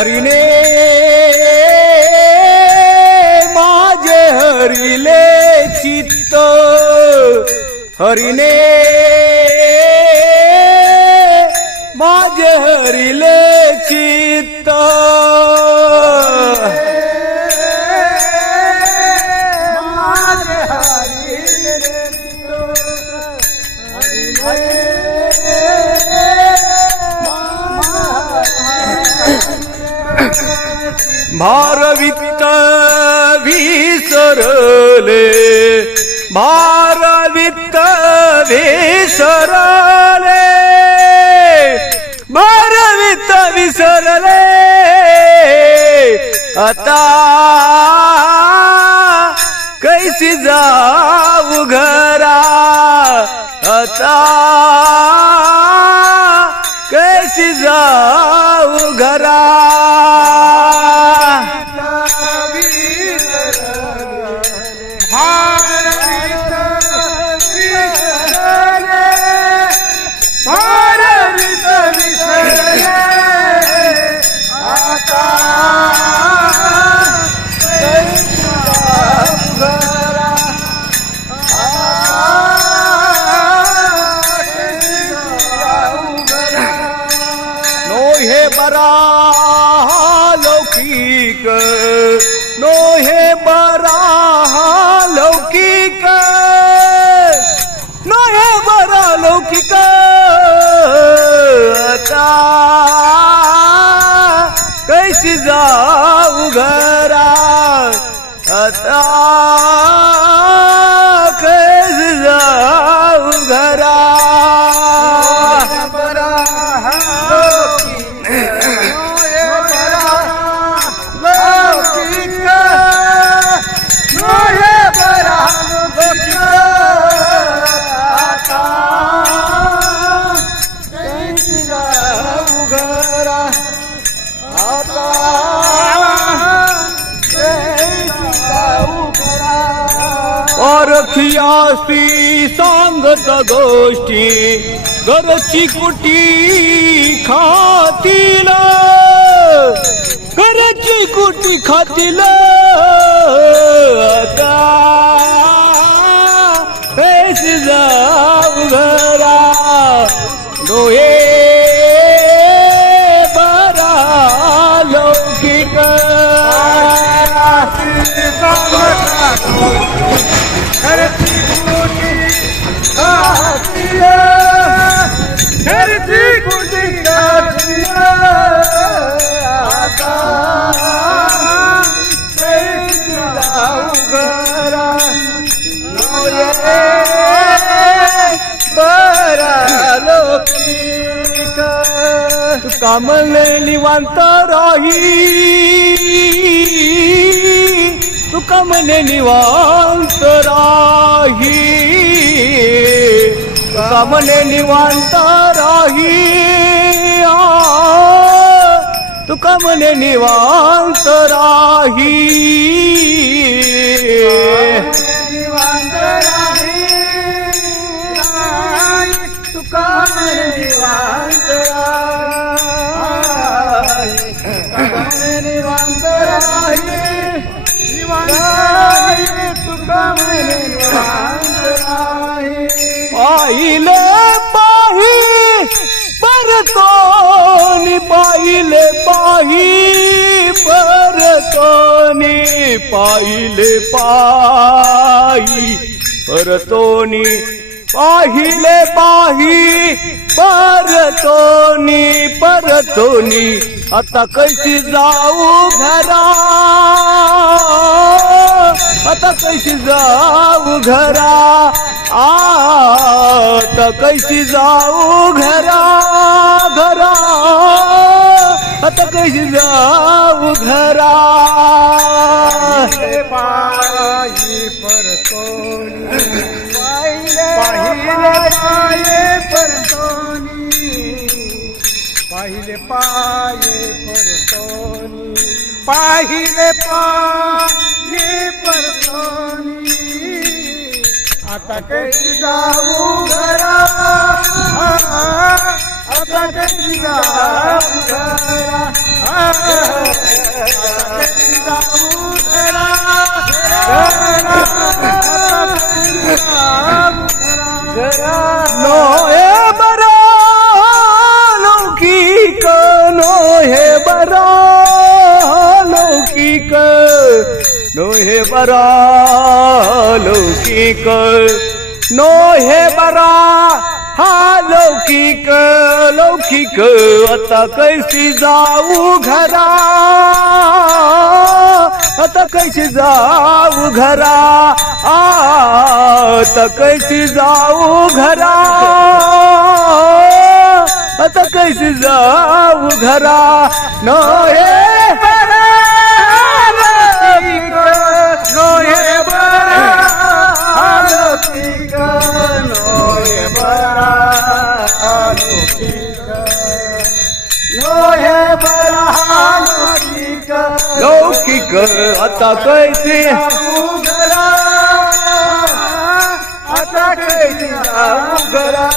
हरिने माझे हरिले चित्त हरिने माझे हरिले चित्त भारवित्त विसरले भारवित्त विसरले भारवित्त विसरले आता कैसी जाऊ घरा आता कैसी जाऊ घरा हे बरा लौकिक नो हे बरा लौकिक नो हे बरा लौकिक आता कैसी जाऊ घरा आता कैसी जाऊ घरा अरखियासी सांगत गोष्टी घरची कुटी खातील घरची कुटी खातील आता कैसी जाऊ घरा डोळे बरा लौकिक घरची कुटी खातील घरची कुटी खातील आता कैसी जाऊ घरा बरा लौकिक तुका म्हणले निवांत राही तुका म्हणे निवांत राही तुका म्हणे निवांत राही तुका म्हणे निवांत राही निवांत राही तुका म्हणे निवांत राही निवांत राही पाहिले पाही परतोनी पाहिले पाही परतोनी पाहिले पाही परतोनी पाहिले पाही परतोनी परतोनी आता कैसी जाऊ घरा आता कैसी जाऊ घरा आता कैसी जाऊ घरा घरा आता कैसी जाऊ घरा पायी परतोनी पाहिले परतोनी पाहिले पाये परतोनी पाहिले पाये परतोनी आता कैसी जाऊ घरा आता कैसी जाऊ घरा नो हे बरा लौकिक नो हे बरा लौकिक नो हे बरा लौकिक नो हे बरा हा लौकिक लौकिक आता कैसी जाऊ घरा आता कैसी जाऊ घरा आता कैसी जाऊ घरा आता कैसी जाऊ घरा नो हे बरा लौकिक नो हे बरा लौकिक नो हे बरा लौकिक नो हे बरा लौकिक लौकिक आता कैसे घरा आता कैसे घरा